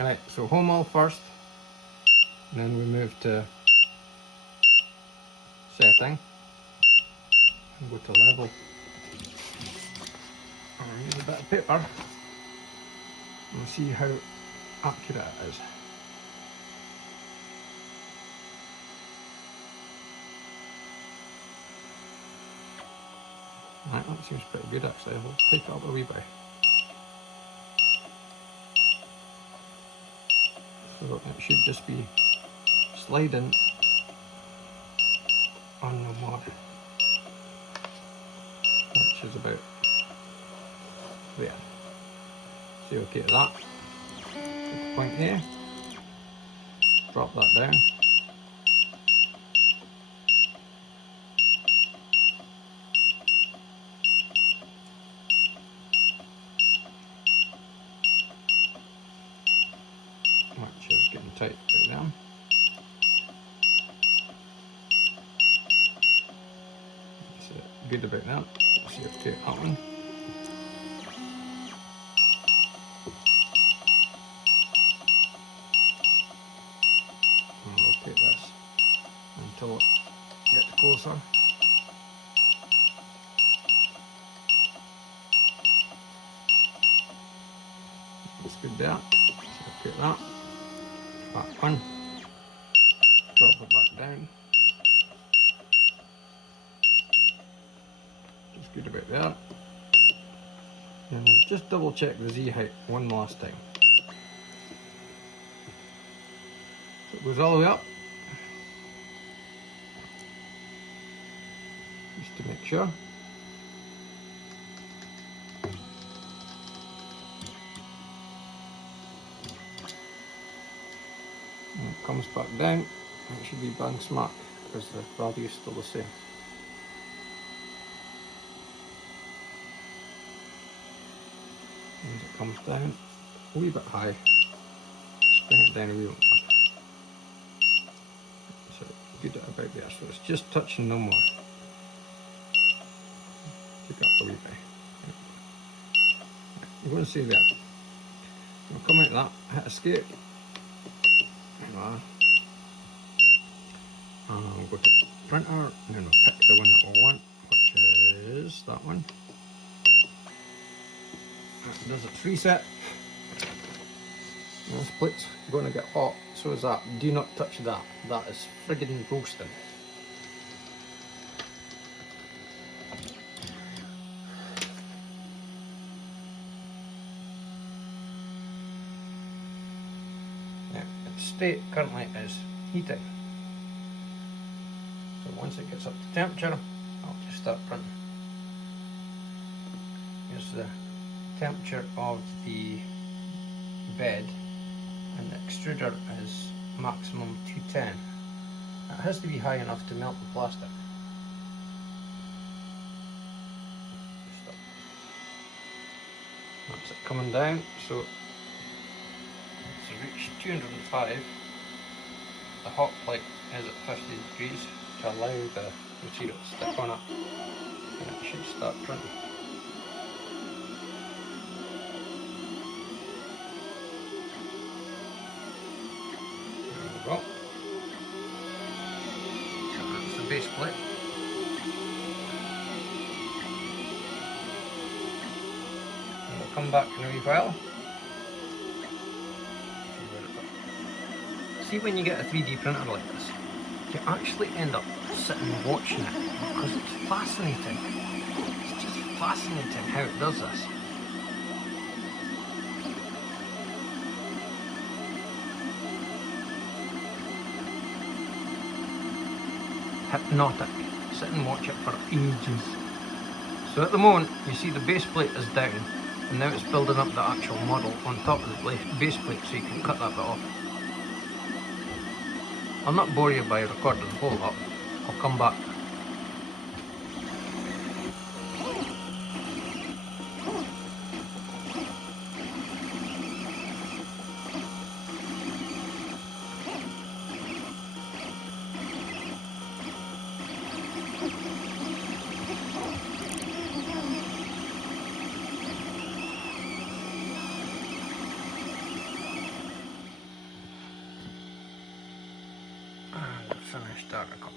Alright, so home all first, and then we move to setting, and go to level. I'll use a bit of paper, and we'll see how accurate it is. Right, that seems pretty good actually. I'll take it up a wee bit. So it should just be sliding on the mod, which is about there. So you're okay with that. Take the point here, drop that down. Which is getting tight right there. So good about that. So you take that one. And we'll take this until it gets closer. That's good there. So take that. Back one, drop it back down, just good about there, and we'll just double check the Z height one last time. So it goes all the way up, just to make sure. And it comes back down, and it should be bang smack because the value is still the same. And it comes down a wee bit high, just bring it down a wee bit more. So good at about there, so it's just touching no more. Take up a wee bit. You're going to see there. We'll come out of that, hit escape. We'll go to printer, and then we'll pick the one that we want, which is that one. That does its reset. This plate's going to get hot, so is that. Do not touch that. That is friggin' roasting. Yeah, its state currently is heating. So once it gets up to temperature, I'll just start printing. Here's the temperature of the bed, and the extruder is maximum 210. It has to be high enough to melt the plastic. Stop. That's it coming down, so it's reached 205. The hot plate is at 50 degrees to allow the material to stick on it, and it should start printing. There we go. So that's the base plate. And we'll come back in a wee while. See, when you get a 3D printer like this, you actually end up sitting watching it because it's fascinating. It's just fascinating how it does this. Hypnotic. Sit and watch it for ages. So at the moment, you see the base plate is down, and now it's building up the actual model on top of the base plate, so you can cut that bit off. I'll not bore you by recording the whole lot. I'll come back. finished article.